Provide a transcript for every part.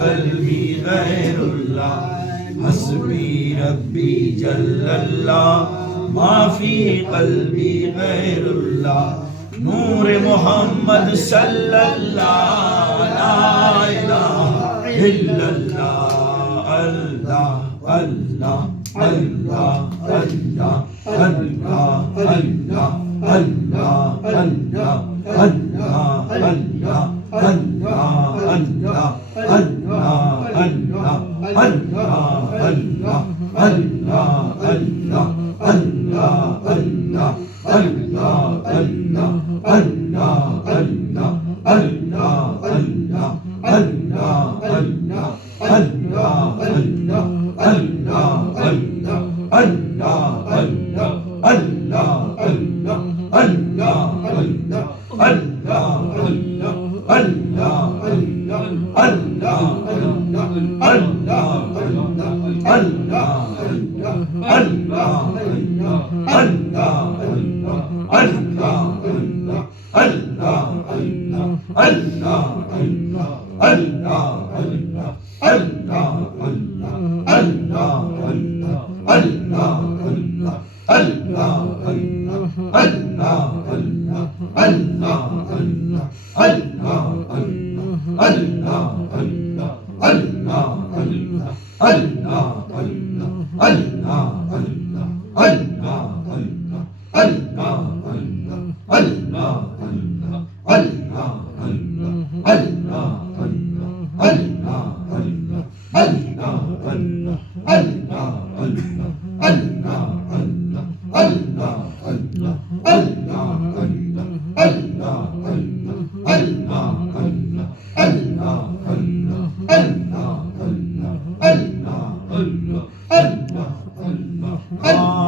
قلبي غير الله حسبي ربي جل الله ما في قلبي غير الله نور محمد صلى الله لا إله إلا الله الله الله الله الله الله الله الله الله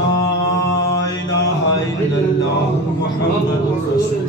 لا إله إلا الله محمد رسول